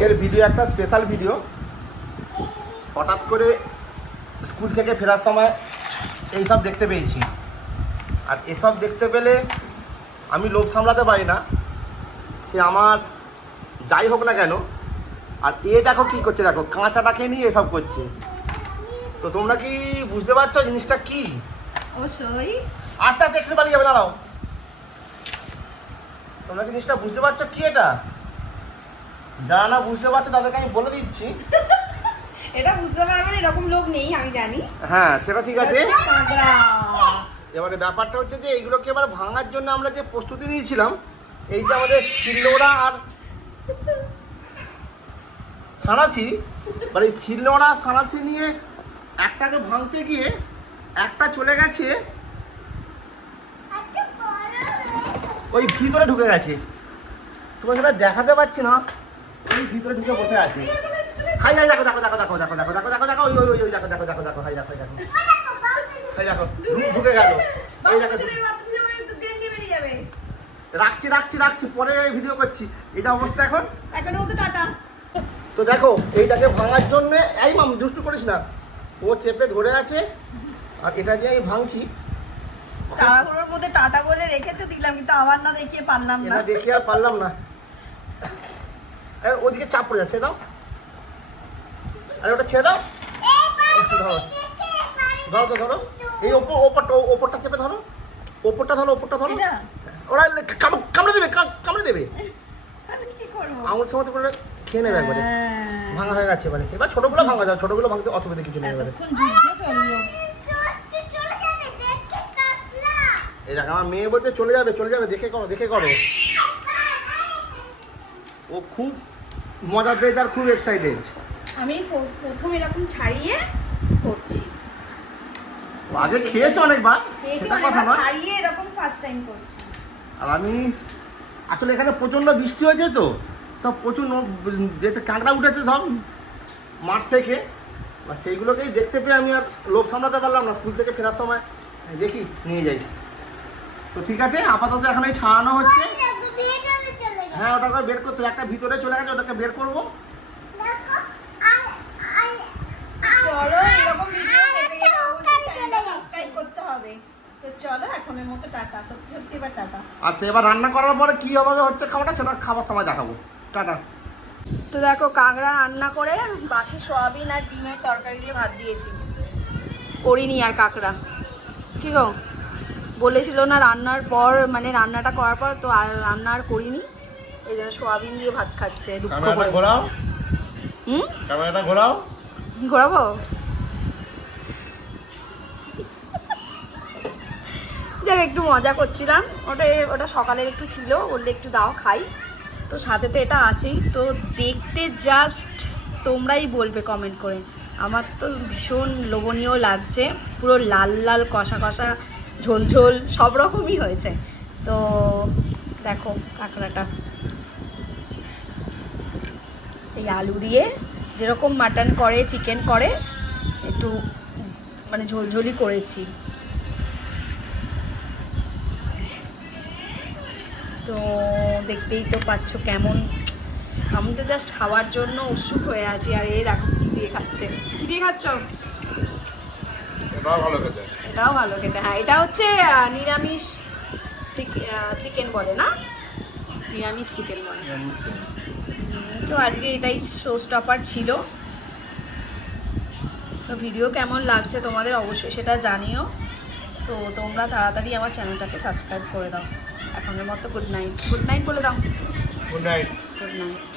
আজকের ভিডিও একটা special video. হঠাৎ করে স্কুল থেকে ফেরার সময় এইসব দেখতে পেয়েছি, আর এসব দেখতে পেলে আমি লোভ সামলাতে পারি না, সে আমার যাই হোক না কেন। আর এ দেখো কী করছে, দেখো কাঁচাটাকে নিয়ে এসব করছে। তো তোমরা কি বুঝতে পারছো জিনিসটা কি? অবশ্যই। আস্তে আস্তে একটু পালিয়ে যাবে, দাঁড়াও। তোমরা জিনিসটা বুঝতে পারছো কি এটা? যারা না বুঝতে পারছো তাদেরকে আমি বলে দিচ্ছি। এটা বুঝতে পারবেন, এরকম লোক নেই আমি জানি। হ্যাঁ সেটা ঠিক আছে। কাঁকড়া। এবারে ব্যাপারটা হচ্ছে যে এইগুলোকে এবার ভাঙার জন্য আমরা যে প্রস্তুতি নিয়েছিলাম, এই যে আমাদের শিলনোড়া আর সাঁড়াশি, মানে এই শিলনোড়া সাঁড়াশি নিয়ে একটাকে ভাঙতে গিয়ে একটা চলে গেছে ওই ভিতরে ঢুকে গেছে। তোমার সেটা দেখাতে পারছি না, ওই ভিতরে ঢুকে বসে আছে। হাই হাই দেখো দেখো দেখো দেখো দেখো দেখো দেখো দেখো দেখো ওই ওই ওই দেখো দেখো দেখো দেখো হাই দেখো দেখো হাই দেখো ঢুকে গেল। এই দেখো রাখছি রাখছি রাখছি, পরে ভিডিও করছি। এটা অবস্থা এখন টাটা। তো দেখো এইটাকে ভাঙার জন্য এই মাম দুষ্টু করিস না, ও চেপে ধরে আছে আর এটা দিয়ে আমি ভাঙছি। তাড়াহুড়োর মধ্যে টাটা বলে রেখে তো দিলাম, কিন্তু আবার না দেখিয়ে পারলাম না। এটা দেখে আর পারলাম না। ওদিকে চাপ পড়ে যাচ্ছে, দাও। আরে ওটা ছেড়ে দাও। ধরো ধরো তো ধরো, এই ওপরটা চেপে ধরো, ওপরটা ধরো, ওপরটা ধরো। ওরা কামড়ে দেবে, কামড়ে দেবে। কি করবো? আঙুল সময় করে খেয়ে নেবে একবারে। ভাঙা হয়ে গেছে এবারে। এবার ছোটগুলো ভাঙা যাও, ছোটগুলো ভাঙতে অসুবিধা কিছু নেই এবারে। এই দেখ আমার মেয়ে বলছে চলে যাবে চলে যাবে, দেখে করো দেখে করো। ও খুব মজা পেয়েছে আর খুব এক্সাইটেড। আমি প্রথম এরকম ছাড়িয়ে করছি। আগে খেয়েছো অনেকবার, সেটা কথা না। ছাড়িয়ে এরকম ফার্স্ট টাইম করছি। আর আমি আসলে এখানে প্রচণ্ড বৃষ্টি হয়েছে, তো সব প্রচুর যেতে কাঁকড়া উঠেছে সব মাঠ থেকে, আর সেইগুলোকেই দেখতে পেয়ে আমি আর লোভ সামলাতে পারলাম না। স্কুল থেকে ফেরার সময় দেখি নিয়ে যাই। তো ঠিক আছে, আপাতত এখন এই ছাড়ানো হচ্ছে। হ্যাঁ ওটাকে বের করতে হবে, একটা ভিতরে চলে গেছে, ওটাকে বের করবো। চলো এরকম ভিডিও পেতে গেলে অবশ্যই চ্যানেলটা সাবস্ক্রাইব করতে হবে। তো চলো এখনের মতো টাটা, সত্যি সত্যি এবার টাটা। আচ্ছা এবার রান্না করার পরে কি হবে হচ্ছে খাবারটা, সেটা খাবার সময় দেখাবো। টাটা। তো দেখো কাঁকড়া রান্না করে বাসি সয়াবিন আর ডিমের তরকারি দিয়ে ভাত দিয়েছি, করিনি আর কাঁকড়া। কি গো বলেছিল না রান্নার পর, মানে রান্নাটা করার পর তো আর রান্না আর করিনি, এই জন্য সয়াবিন দিয়ে ভাত খাচ্ছে দুঃখ করে। ঘোরাও, ক্যামেরাটা ঘোরাও। ঘোরাবো? যাক একটু মজা করছিলাম, ওটা সকালের একটু ছিল, বললে একটু দাও খাই, তো সাথে তো এটা আছেই। তো দেখতে জাস্ট তোমরাই বলবে কমেন্ট করে, আমার তো ভীষণ লোভনীয় লাগছে, পুরো লাল লাল কষা কষা ঝোল ঝোল সব রকমই হয়েছে। তো দেখো কাঁকড়াটা এই আলু দিয়ে যেরকম মাটন করে চিকেন করে একটু মানে ঝোলঝোলি করেছি। তো দেখতেই তো পাচ্ছ কেমন, আমি তো জাস্ট খাওয়ার জন্য উৎসুক হয়ে আছি। আর এই দেখো কি দিয়ে খাচ্ছে। কি দিয়ে খাচ্ছ? এটাও ভালো খেতে। এটাও ভালো খেতে। হ্যাঁ এটা হচ্ছে নিরামিষ চিকেন বলে না, নিরামিষ চিকেন বলে। তো আজকে এটাই শো স্টপার ছিল। তো ভিডিও কেমন লাগছে তোমাদের অবশ্যই সেটা জানিও। তো তোমরা তাড়াতাড়ি আমার চ্যানেলটাকে সাবস্ক্রাইব করে দাও। এখনের মতো গুড নাইট। গুড নাইট বলে দাও। Good night. Good night.